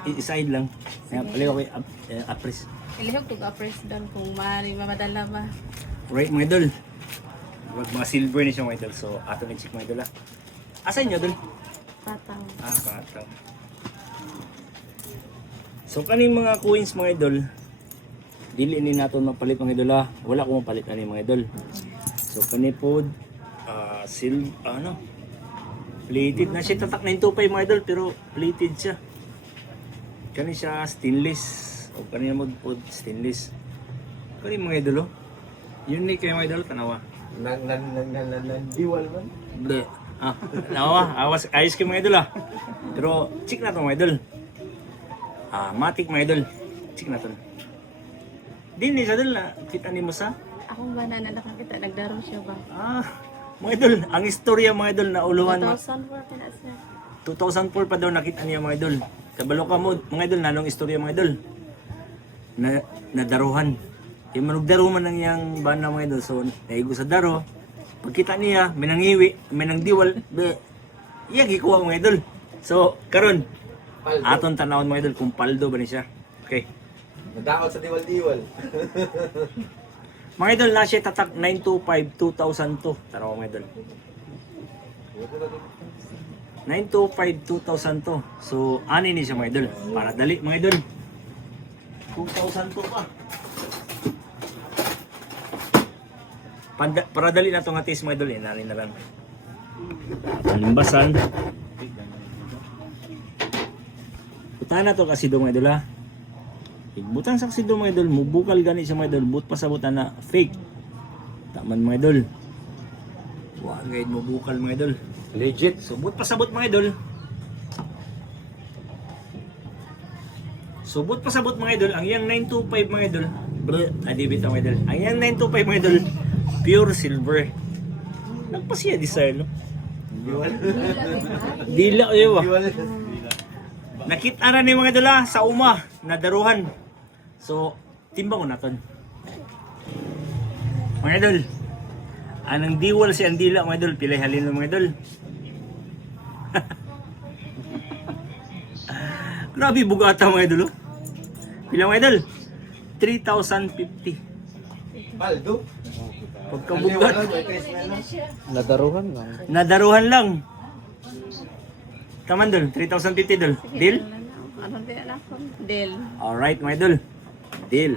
Iside lang. Paliw ko apres. Ilihog kung apres doon kung maaari mamadala ba. Right mga idol. Mga silver ni siya mga idol. So ato ni check mga idol. Asa inyo dol? Tataw. Kataw. So kaning mga coins mga idol, dili ni naton mapalit mga idol ha. Wala ko mapalit ani mga idol. So kani pod plated na siya, tatak 925 mga idol pero plated siya. Kani siya stainless o kani mo pod stainless. Kani mga idol unique kay mga idol tanawa. Diwal man. Hindi. Nawa, ayos kayo mga idol Pero check na to mga idol. Matic mga idol. Check na to. Din ni sa idol na kita ni mo sa. Akong ba na nakakita nagdaro siya ba? Mga idol, ang istorya mga idol na uluhan 2004 pa na siya. 2004 pa daw nakita niya mga idol. Kabalo ka mo mga idol, nanong istorya mga idol. Nadaruhan. Yung manugdaro man ang yang bana mga idol. So naigo sa daro. Pagkita niya, may nangiwi, may nangdiwal, iya gikuha mga idol. So, karon aton tanawon mga idol kung paldo ba ni siya. Okay. Nadakot sa diwal-diwal. Mga idol, na siya tatak 925 2002. Tanaw mga idol. 925 2002. So, ani ni siya mga idol. Para dali mga idol. 2002 pa. Para dali na itong atis mga idol, inalin na lang. Limbasan. Putahan na ito kasi do mga idol ha. Igbutang sa kasi do mga idol, mubukal gani siya mga idol, but pasabutan na fake. Taman mga idol. Huwag guide mubukal mga idol. Legit. So but pasabot mga idol. So but pasabot mga idol, ang yang 925 mga idol. Adibit mga idol. Ang yang 925 mga idol. Pure silver. Nagpasiya design, no? Diwal. Dila kayo ba? Diwal. Nakita na ni mga dala sa uma na daruhan. So, timbang ko naton. Mga idol, anang diwal si ang dila mga idol, pilay halin ng mga idol. Grabe bugata mga idol. Pila mga idol? 3,050. Paldo. Pagkabugat. Nadaruhan lang. Nadaruhan lang. Kaman dol, 3,050 dol. Deal? Ano din ako? Del. Alright mga idol. Deal.